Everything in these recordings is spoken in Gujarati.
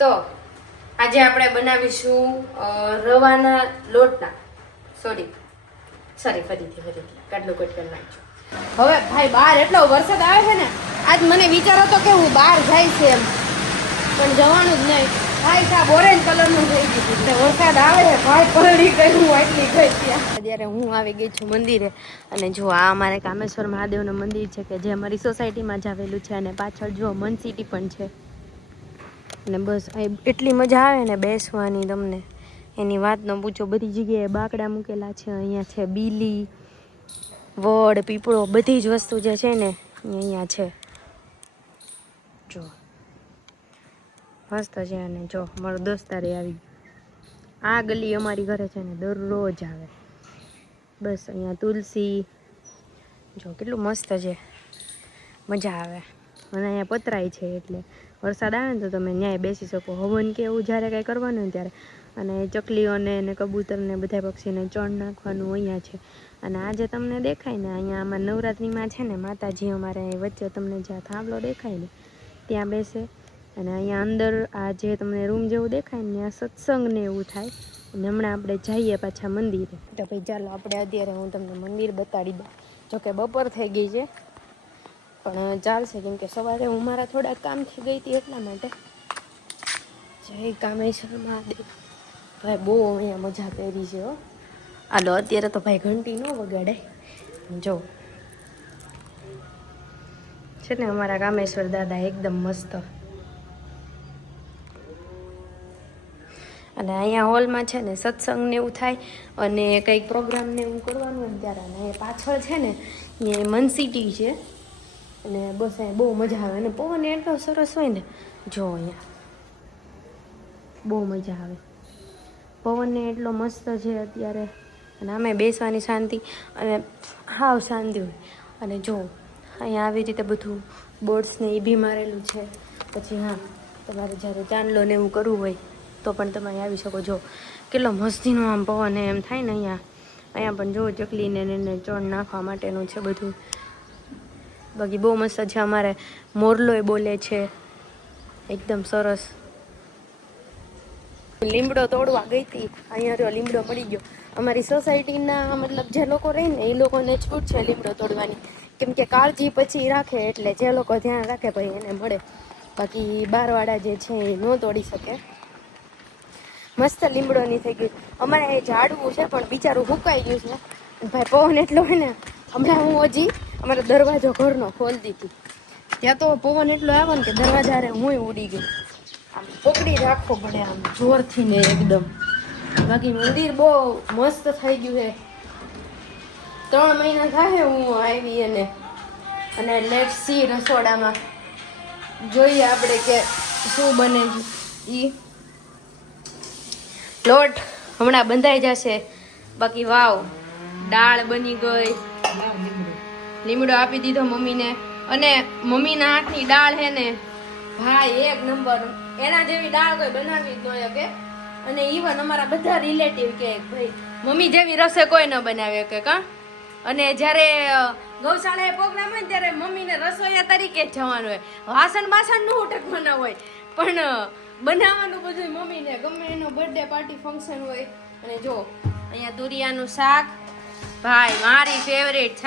તો આજે આપણે બનાવીશું રવાના લોટના ફરીથી કાટલું કટ કરી નાખજો. હવે ભાઈ બહાર એટલો વરસાદ આવે છે ને, આજ મને વિચાર હતો કે હું બહાર જાય છે એમ, પણ જવાનું જ નહીં. ભાઈ સાહેબ ઓરેન્જ કલરનું થઈ ગયું છે, વરસાદ આવે છે ભાઈ પલળી ગઈ હું એટલી ગઈ ત્યાં. અત્યારે હું આવી ગઈ છું મંદિરે, અને જો આ અમારે કામેશ્વર મહાદેવનું મંદિર છે કે જે અમારી સોસાયટીમાં જ આવેલું છે, અને પાછળ જો મન સિટી પણ છે. અને બસ એટલી મજા આવે ને બેસવાની, તમને એની વાત ન પૂછો. બધી જગ્યાએ બાકડા મૂકેલા છે, અહીંયા છે બીલી, વડ, પીપળો, બધી જ વસ્તુ જે છે ને અહીંયા છે. જો મસ્ત છે. અને જો મારો દોસ્તારે આવી, આ ગલી અમારી ઘરે છે ને દરરોજ આવે. બસ અહીંયા તુલસી જો કેટલું મસ્ત છે, મજા આવે. અને અહીંયા પતરાય છે એટલે વરસાદ આવે ને તો તમે ન્યાય બેસી શકો. હવન કે એવું જ્યારે કાંઈ કરવાનું હોય ત્યારે. અને ચકલીઓને ને કબૂતરને બધા પક્ષીને ચણ નાખવાનું અહીંયા છે. અને આજે તમને દેખાય ને અહીંયા આમાં નવરાત્રિમાં છે ને માતાજી અમારે વચ્ચે તમને જ્યાં થાંભલો દેખાય ને ત્યાં બેસે. અને અહીંયા અંદર આ જે તમને રૂમ જેવું દેખાય ને ત્યાં સત્સંગ ને એવું થાય. અને હમણાં આપણે જઈએ પાછા મંદિરે. તો ભાઈ ચાલો આપણે અત્યારે હું તમને મંદિર બતાડી દઉં. જોકે બપોર થઈ ગઈ છે પણ ચાલશે, કેમ કે સવારે હું મારા થોડાક કામથી ગઈ હતી એટલા માટે. જય કામેશ્વર મહાદેવ. ભાઈ બહુ અહીંયા મજા કરી છે હો. હાલો અત્યારે તો ભાઈ ઘંટી ન વગાડે. જો છે ને અમારા કામેશ્વર દાદા એકદમ મસ્ત. અને અહીંયા હોલમાં છે ને સત્સંગ ને એવું થાય, અને કંઈક પ્રોગ્રામ ને એવું કરવાનું હોય ત્યારે. અને પાછળ છે ને એ મન સિટી છે, અને બસ અહીંયા બહુ મજા આવે. અને પવન એટલો સરસ હોય ને, જો અહીંયા બહુ મજા આવે. પવનને એટલો મસ્ત છે અત્યારે, અને આમે બેસવાની શાંતિ, અને હાવ શાંતિ હોય. અને જો અહીંયા આવી રીતે બધું બોર્ડ્સને એ બી મારેલું છે. પછી હા, તમારે જ્યારે ચાંદલો ને એવું કરવું હોય તો પણ તમે અહીં આવી શકો. જો કેટલો મસ્તીનો આમ પવન એમ થાય ને અહીંયા પણ જો ચકલીને એને ચણ નાખવા માટેનું છે બધું. બાકી બહુ મસ્ત છે. અમારે મોરલોય બોલે છે એકદમ સરસ. લીમડો તોડવા ગઈ હતી, અહીંયા તો લીમડો મળી ગયો. અમારી સોસાયટીના મતલબ જે લોકો રહે ને એ લોકોને છૂટ છે લીમડો તોડવાની, કેમ કે કાળજી પછી રાખે, એટલે જે લોકો ધ્યાન રાખે ભાઈ એને મળે. બાકી બારવાળા જે છે એ ન તોડી શકે. મસ્ત લીમડો ની થઈ ગયું. અમારે એ ઝાડવું છે પણ બિચારું સુકાઈ ગયું છે. ભાઈ પવન એટલો હોય ને, હમણાં હું હજી અમારો દરવાજો ઘરનો ખોલી દીધી, ત્યાં તો પવન એટલો આવે ને કે દરવાજા હું ઉડી ગઈ. આમ પકડી રાખવો પડે આમ જોરથી ને એકદમ. બાકી મંદિર બહુ મસ્ત થઈ ગયું છે. 3 મહિના થાય હું આવી, અને લેટ્સ સી રસોડામાં જોઈએ આપણે કે શું બને છે. ઈ લોટ હમણાં બંધાઈ જશે. બાકી વાવ, દાળ બની ગઈ. લીમડો આપી દીધો મમ્મીને, અને મમ્મીના હાથની દાળ હે ને ભાઈ એક નંબર. એના જેવી દાળ કોઈ બનાવી જ ન શકે. અને ઇવન અમારા બધા રિલેટિવ કે ભાઈ મમ્મી જેવી રસોઈ કોઈ ન બનાવે કે કા. અને જ્યારે ગૌશાળાએ પ્રોગ્રામ હોય ને ત્યારે મમ્મીને રસોઈયા તરીકે જ જવાનું હોય. વાસણ બાસણનું ઉટકવાના હોય, પણ બનાવવાનું બધું મમ્મીને. ગમે એનો બર્થડે પાર્ટી ફંક્શન હોય. અને જો અહીંયા તુરિયાનું શાક, ભાઈ મારી ફેવરેટ.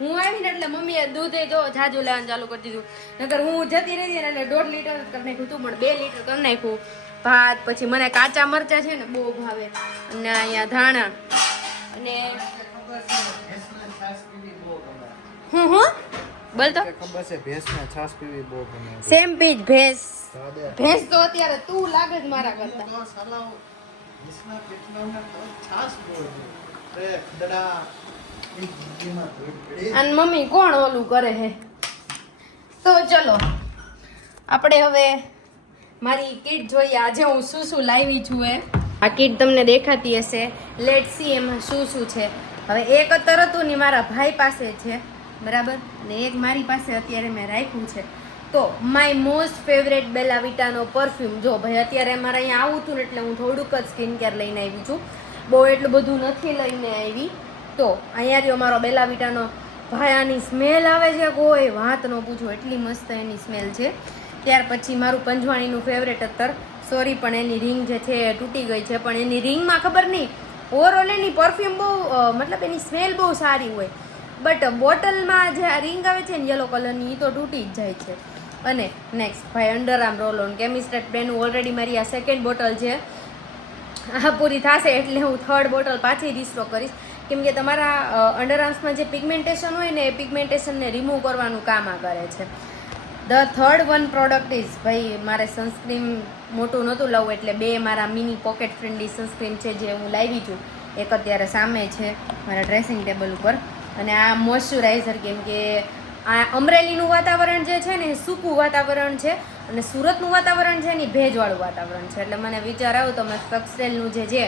હું આવી ને એટલે મમ્મીએ દૂધે જો જાજુ લેવાનું ચાલુ કરી દીધું. નકર હું જતી રહી ને એટલે 1.5 લીટર કરી નાખ્યું હતું, પણ 2 લીટર કરી નાખ્યું. ભાત, પછી મને કાચા મરચા છે ને બહુ ભાવે, અને અહીંયા ધાણા. અને હું બોલ તો ખબર છે ભેંસને છાશ પીવી બહુ ગમે. સેમ પીજ ભેંસ તો અત્યારે તું લાગે જ મારા કરતા. અને મમ્મી કોણ ઓલું કરે હે. તો ચલો આપણે હવે મારી કીટ જોઈએ આજે હું શું લાવી છું. આ કીટ તમને દેખાતી હશે. લેટ્સ સી એમાં શું છે. હવે એક અત્તર હતું ને મારા ભાઈ પાસે છે, બરાબર, અને એક મારી પાસે અત્યારે મેં રાખ્યું છે. તો માય મોસ્ટ ફેવરેટ બેલા વિટાનો પરફ્યુમ. જો ભાઈ અત્યારે મારે અહીંયા આવું હતું ને એટલે હું થોડુંક જ સ્કિન કેર લઈને આવી છું, બહુ એટલું બધું નથી લઈને આવી. તો અહીંયા રહ્યો મારો બેલા વિટાનો. ભાઈ આની સ્મેલ આવે છે કોઈ વાત ન પૂછો, એટલી મસ્ત એની સ્મેલ છે. ત્યાર પછી મારું પંજવાણીનું ફેવરેટ અત્તર સોરી પણ એની રિંગ જે છે એ તૂટી ગઈ છે. પણ એની રિંગમાં ખબર નહીં, ઓવરઓલ એની પરફ્યુમ બહુ મતલબ એની સ્મેલ બહુ સારી હોય, બટ બોટલમાં જે આ રિંગ આવે છે ને યલો કલરની, એ તો તૂટી જ જાય છે. અને નેક્સ્ટ ભાઈ અંડરઆર્મ રોલ ઓન કેમિસ્ટ્રેટ બ્રેન્ડનું ઓલરેડી મારી આ સેકન્ડ બોટલ છે. આ પૂરી થશે એટલે હું થર્ડ બોટલ પાછી રિસ્ટોક કરીશ, કેમ કે તમારા અંડરઆર્મ્સમાં જે પિગમેન્ટેશન હોય ને એ પિગમેન્ટેશનને રિમૂવ કરવાનું કામ આ કરે છે. The third one product is, ભાઈ મારે સનસ્ક્રીન મોટું નહોતું લાવવું એટલે 2 મારા મિની પોકેટ ફ્રેન્ડલી સનસ્ક્રીન છે જે હું લાવી છું. એક અત્યારે સામે છે મારા ડ્રેસિંગ ટેબલ ઉપર, અને આ મોઇશ્ચરાઇઝર, કેમ કે આ અમરેલીનું વાતાવરણ જે છે ને એ સૂકું વાતાવરણ છે અને સુરતનું વાતાવરણ છે ને એ ભેજવાળું વાતાવરણ છે. એટલે મને વિચાર આવ્યો તો મેં ફક્સેલનું જે છે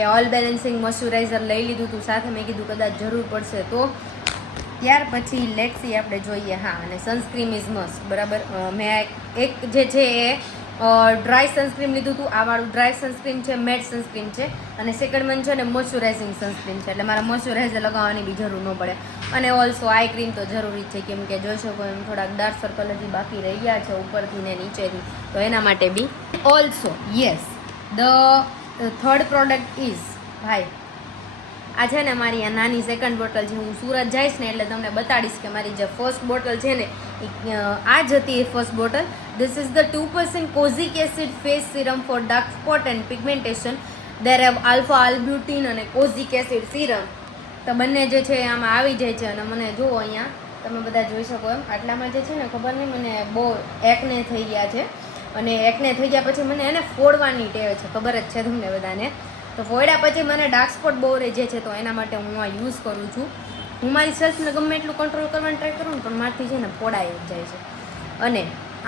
એ ઓલ બેલેન્સિંગ મોઇશ્ચરાઇઝર લઈ લીધું હતું સાથે. મેં કીધું કદાચ જરૂર પડશે તો. ત્યાર પછી લેક્સી આપણે જોઈએ. હા, અને સનસ્ક્રીન ઇઝ મસ્ટ, બરાબર. મેં એક જે છે એ ડ્રાય સનસ્ક્રીન લીધું હતું. આ વાળું ડ્રાય સનસ્ક્રીન છે, મેટ સનસ્ક્રીન છે, અને સેકન્ડ વન છે ને મોઇશ્ચરાઇઝિંગ સનસ્ક્રીન છે, એટલે મારે મોઇશ્ચરાઇઝર લગાવવાની બી જરૂર ન પડે. અને ઓલ્સો આઈ ક્રીમ તો જરૂરી છે, કેમ કે જોઈ શકો એમ થોડાક ડાર્ક સર્કલ હજી બાકી રહી ગયા છે ઉપરથી ને નીચેથી, તો એના માટે બી. Also yes, the third product is, ભાઈ આ છે ને મારી આ નાની સેકન્ડ બોટલ છે. હું સુરત જઈશ ને એટલે તમને બતાડીશ કે મારી જે ફર્સ્ટ બોટલ છે ને આ જ હતી એ first bottle. This is the 2% kojic acid face serum for dark spot and pigmentation. There have alpha arbutin અને કોઝિક એસિડ સિરમ. તો બંને જે છે આમાં આવી જાય છે. અને મને જુઓ અહીંયા તમે બધા જોઈ શકો એમ આટલામાં જે છે ને ખબર નહીં મને બહુ એકને થઈ ગયા છે, અને એકને થઈ ગયા પછી મને એને ફોડવાની ટેવ છે, ખબર જ છે તમને બધાને. તો ફોડ્યા પછી મને ડાર્ક સ્પોટ બહુ રહે છે, તો એના માટે હું આ યુઝ કરું છું. હું મારી સેલ્ફને ગમે એટલું કંટ્રોલ કરવાની ટ્રાય કરું ને પણ મારથી છે ને ફોડાઈ જ જાય છે. અને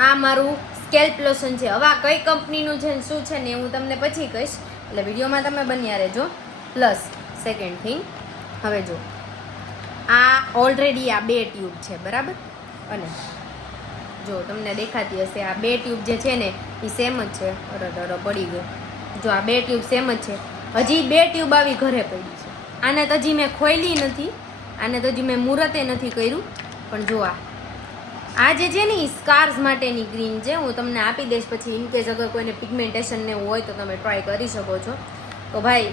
આ મારું સ્કેલ્પ લોશન છે. હવે આ કઈ કંપનીનું છે ને શું છે ને હું તમને પછી કહીશ, એટલે વિડીયોમાં તમે બન્યા રહેજો. પ્લસ સેકન્ડ થિંગ, હવે જો આ ઓલરેડી આ 2 ટ્યુબ છે, બરાબર. અને જો તમને દેખાતી હશે આ 2 ટ્યુબ જે છે ને એ સેમ જ છે. અરે પડી ગયો. જો આ 2 ટ્યુબ સેમ જ છે. હજી 2 ટ્યુબ આવી ઘરે પડી છે. આને તો હજી મેં ખોઈલી નથી, આને તો હજી મેં મુહૂર્તે નથી કર્યું. પણ જો આ જે છે ને એ સ્કાર્સ માટેની ક્રીમ છે, હું તમને આપી દઈશ પછી ઇનકેસ અગર કોઈને પિગમેન્ટેશન ને હોય તો તમે ટ્રાય કરી શકો છો. તો ભાઈ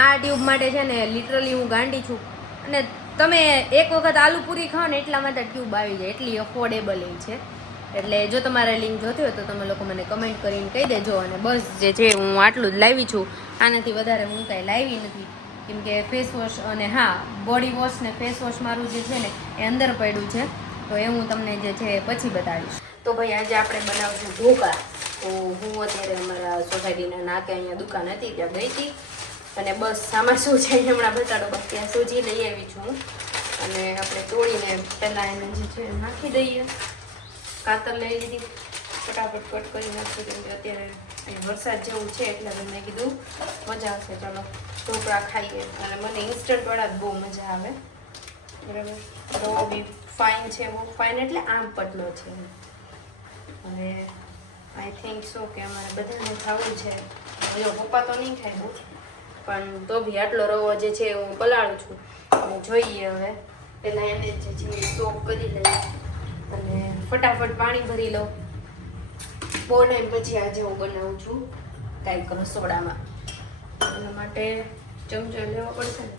આ ટ્યુબ માટે છે ને લિટરલી હું ગાંડી છું. અને તમે એક વખત આલુ પૂરી ખાઓ ને એટલા માટે ટ્યુબ આવી જાય, એટલી અફોર્ડેબલ એ છે. એટલે જો તમારે લિંક જોતી હોય તો તમે લોકો મને કમેન્ટ કરીને કહી દેજો. અને બસ જે છે હું આટલું જ લાવી છું, આનાથી વધારે હું કાંઈ લાવી નથી, કેમ કે ફેસ વોશ અને હા બોડી વોશ ને ફેસ વોશ મારું જે છે ને એ અંદર પડ્યું છે, તો એ હું તમને જે છે પછી બતાવીશ. તો ભાઈ આજે આપણે બનાવશું ઢોકળા. તો હું અત્યારે અમારા સોસાયટીના નાકે અહીંયા દુકાન હતી ત્યાં ગઈ હતી, અને બસ આમાં શું છે હમણાં બતાડો. બસ ત્યાં સૂજી લઈ આવી છું, અને આપણે તોડીને પહેલાં એને જે છે નાખી દઈએ. કાતર લઈ લીધી, ફટાફટ કટ કરી નાખી, કેમ કે અત્યારે વરસાદ જેવું છે એટલે મેં કીધું મજા આવશે ચાલો ઢોકળા ખાઈએ. અને મને ઇન્સ્ટન્ટવાળા જ બહુ મજા આવે, બરાબર. રવો બી ફાઇન છે, બહુ ફાઇન એટલે આમ પતલો છે. અને આઈ થિંક સો કે અમારે બધાને ખાવું છે. જો પપ્પા તો નહીં ખાય બહુ, પણ તો બી આટલો રવો જે છે હું પલાળું છું. અને જોઈએ હવે પહેલાં એને જે છે સોપ કરી લઈએ અને ફટાફટ પાણી ભરી લઉં. બહુ ટાઈમ પછી આજે હું બનાવું છું કાંઈક રસોડામાં, એના માટે ચમચો લેવો પડશે ને.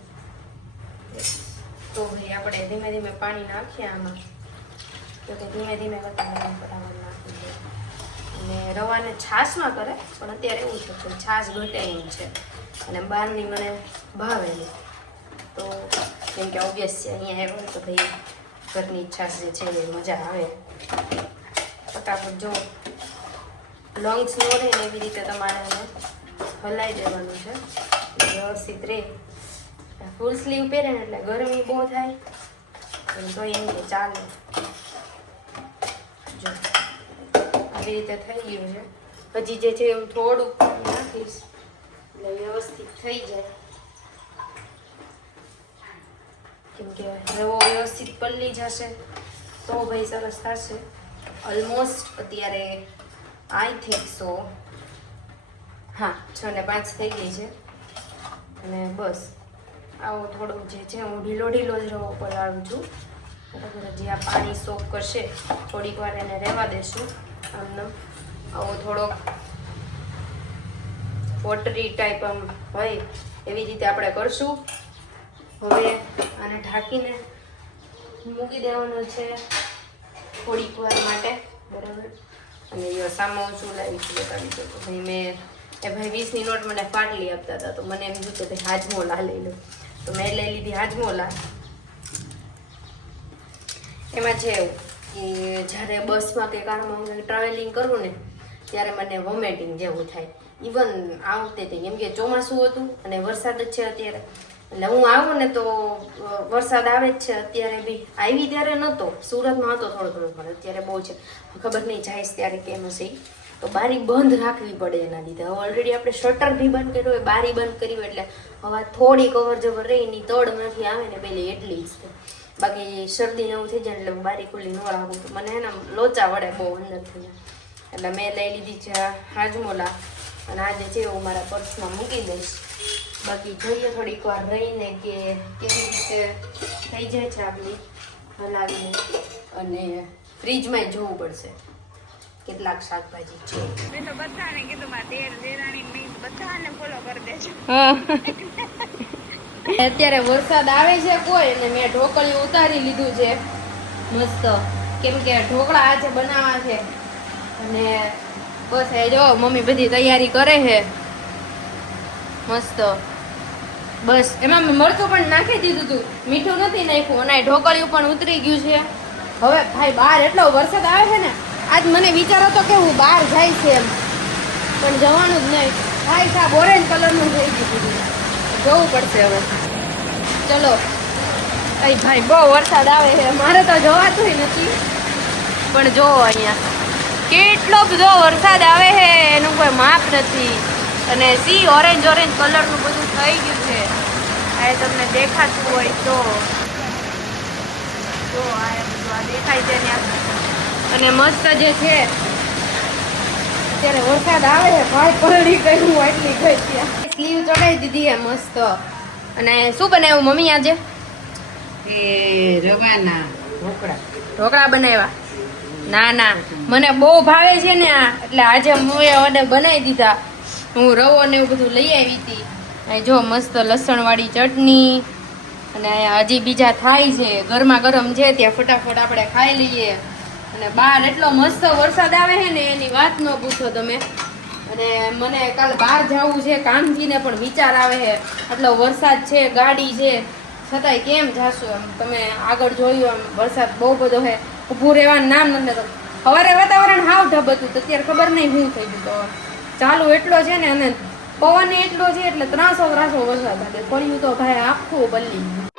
તો ભાઈ આપણે ધીમે ધીમે પાણી નાખીએ આમાં, તો કે ધીમે ધીમે ફટાફટ નાખી દઈએ. અને રવાને છાશમાં કરે, પણ અત્યારે એવું છે કે છાશ ઘટે એમ છે, અને બહારની મને ભાવે નહીં. તો કેમ કે ઓબ્વિયસ છે અહીંયા આવ્યો તો ભાઈ ઘરની છાશ જે છે એ મજા આવે. ફટાફટ જો લોંગ્સ ન રહે ને એવી રીતે તમારે એને હલાવી દેવાનું છે, વ્યવસ્થિત રહે. ફૂલ સ્લીવ પહેરે ને એટલે ગરમી બહુ થાય, તો એમ કે ચાલે. જો આવી રીતે થઈ ગયું છે. હજી જે છે હું થોડુંક પાણી નાખીશ એટલે વ્યવસ્થિત થઈ જાય, કેમ કે રવો વ્યવસ્થિત પલળી જશે તો ભાઈ સરસ થશે. ઓલમોસ્ટ અત્યારે આઈ થિંક સો હા 6 ને 5 થઈ ગઈ છે. અને બસ આવો થોડુંક જે છે હું ઢીલો ઢીલો જ રવો પલાળું છું, બરાબર. હજી આ પાણી સોક કરશે, થોડીક વાર એને રહેવા દેશું આમને. આવો થોડોક વોટરી ટાઈપ આમ હોય એવી રીતે આપણે કરશું. હવે આને ઢાંકીને મૂકી દેવાનું છે થોડીક વાર માટે, બરાબર. અને સામો શું લાવી છે બતાવી દો. ભાઈ મેં ભાઈ 20ની નોટ મને પાટલી આપતા હતા, તો મને એમ થયું કે ભાઈ હાજમોલા લઈ લો, તો મેં લઈ લીધી હાજમોલા. એમાં છે એવું કે જ્યારે બસમાં કે કારમાં હું ટ્રાવેલિંગ કરું ને ત્યારે મને વોમિટિંગ જેવું થાય. ઇવન આ વખતે કેમ કે ચોમાસું હતું અને વરસાદ જ છે અત્યારે, એટલે હું આવું ને તો વરસાદ આવે જ છે. અત્યારે બી આવી ત્યારે નહોતો, સુરતમાં હતો થોડો થોડો, પણ અત્યારે બહુ છે. ખબર નહીં જાય ત્યારે કેમ હશે, તો બારી બંધ રાખવી પડે એના લીધે. હવે ઓલરેડી આપણે શટર બી બંધ કર્યું હોય, બારી બંધ કરી હોય, એટલે હવા થોડી કવર જવર રહીની તળમાંથી આવે ને પેલી એટલી જ છે. બાકી શરદી ને એવું થઈ જાય એટલે બારી ખુલ્લી ન રાખું, તો મને એના લોચા વળે બહુ અંદરથી. એટલે મેં લઈ લીધી છે હાજમોલા, અને આજે છે હું મારા પર્સમાં મૂકી દઈશ. બાકી જોઈએ થોડીક વાર રહીને કે કેવી રીતે થઈ જાય છે આપણી હલાવીને, અને ફ્રીજમાં જોવું પડશે કેટલાક શાકભાજી છે. મેં તો બધાને કીધું મારા દેરાણી બધાને ફોલો કરી દેજો. અત્યારે વરસાદ આવે છે કોઈ, અને મેં ઢોકળિયું ઉતારી લીધું છે મસ્ત, કેમ કે ઢોકળા આજે બનાવવા છે. અને બસ એ જો મમ્મી બધી તૈયારી કરે છે મસ્ત. બસ એમાં મેં મરચું પણ નાખી દીધું હતું, મીઠું નથી નાખ્યું, અને ઢોકળિયું પણ ઉતરી ગયું છે. હવે ભાઈ બહાર એટલો વરસાદ આવે છે ને, આજ મને વિચાર હતો કે હું બહાર જાય છે એમ, પણ જવાનું જ નહીં. ભાઈ સાહેબ ઓરેન્જ કલરનું થઈ ગયું, જોવું પડશે હવે. ચલો ભાઈ બહુ વરસાદ આવે છે, મારે તો જોવાતું નથી, પણ જો અહીંયા કેટલો બધો વરસાદ આવે છે એનું કોઈ માપ નથી. અને સી ઓરેન્જ ઓરેન્જ કલરનું બધું થઈ ગયું છે. આ તમને દેખાતું હોય તો જો આ બધું આ દેખાય છે ને. અને મસ્ત જે છે અત્યારે વરસાદ આવે છે, ભાઈ પલળી ગઈ હું એટલી ગઈ ત્યાં. સ્લીવ ચડાવી દીધી છે મસ્ત. અને શું બનાવ્યું મમ્મી આજે? એ રવાના ઢોકળા બનાવ્યા? ના ના, મને બહુ ભાવે છે ને આ, એટલે આજે મેં બનાવી દીધા. હું રવો ને એવું બધું લઈ આવી હતી. અહીં જો મસ્ત લસણવાળી ચટણી, અને અહીંયા હજી બીજા થાય છે, ગરમા ગરમ છે ત્યાં ફટાફટ આપણે ખાઈ લઈએ. અને બહાર એટલો મસ્ત વરસાદ આવે છે ને એની વાત ન પૂછો તમે. અને મને કાલ બહાર જવું છે કામથી ને, પણ વિચાર આવે છે આટલો વરસાદ છે, ગાડી છે, છતાંય કેમ જાશું એમ. તમે આગળ જોયું એમ વરસાદ બહુ બધો છે, ઊભું રહેવાનું નામ નથી લેતો. સવારે વાતાવરણ હાવ ઢબ હતું, અત્યારે ખબર નહીં શું થઈ ગયું. તો ચાલુ એટલો છે ને, અને પવન એટલો છે એટલે ત્રાસો વરસાદ આવે. પડ્યું તો ભાઈ આખું બદલી.